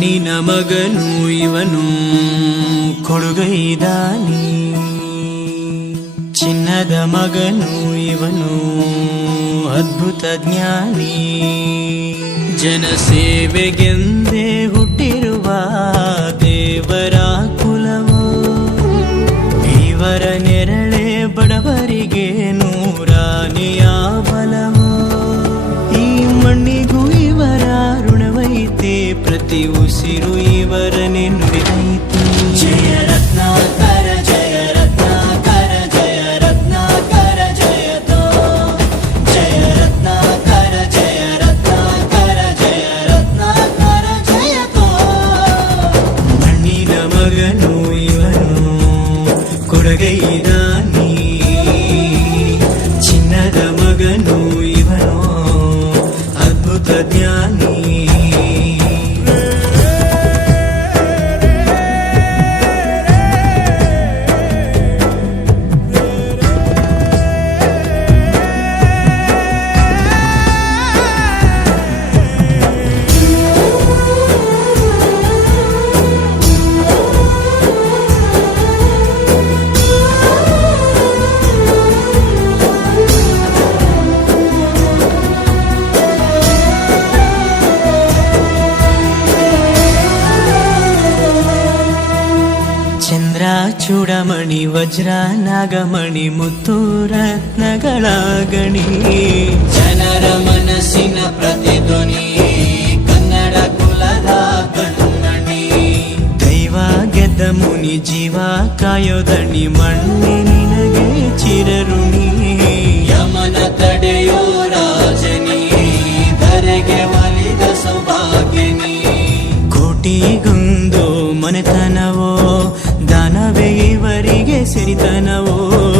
ಮಣ್ಣಿನ ಮಗನು ಇವನು ಕೊಡುಗೈದಾನಿ. ಚಿನ್ನದ ಮಗನು ಇವನು ಅದ್ಭುತ ಜ್ಞಾನಿ. ಜನಸೇವೆಗೆಂದೇ ಹುಟ್ಟಿರುವ ಋಣವೈತೆ ಪ್ರತಿ ಉಸಿರು ಇವರನೆ ನುಡಿದೈತೆ ಜಯ ರತ್ನಾಕರ ಜಯ ರತ್ನಾಕರ ಜಯ ರತ್ನಾಕರ ಜಯತೋ ಜಯ ರತ್ನಾಕರ ಜಯ ರತ್ನಾಕರ ಜಯ ರತ್ನಾಕರ ಜಯತೋ ಮಣ್ಣಿನ ಮಗನು ಇವನು ಕೊಡಗೈದಾನಿ ಚಿನ್ನದ ಮಗನು ಇವನು ಅದ್ಭುತ ಜ್ಞಾನಿ ಚೂಡಮಣಿ ವಜ್ರ ನಾಗಮಣಿ ಮುತ್ತು ರತ್ನಗಳ ಗಣಿ ಜನರ ಮನಸ್ಸಿನ ಪ್ರತಿಧ್ವನಿ ಕನ್ನಡ ಕುಲದ ಕಣ್ಣಣಿ. ದೈವ ಗೆದ್ದ ಮುನಿ ಜೀವ ಕಾಯೋದಣಿ ಮಣ್ಣೆ ನಿನಗೆ ಚಿರರುಣಿ ಯಮನ ತಡೆಯೋ ರಾಜನಿ ಧರೆಗೆ ಒಲಿದ ಸೌಭಾಗ್ಯನಿ. ಕೋಟಿಗೊಂದು ಮನೆತನವೋ Oh.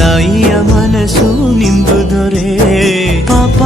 ತಾಯಿಯ ಮನಸ್ಸು ನಿಂದು ದೊರೆ ಪಾಪ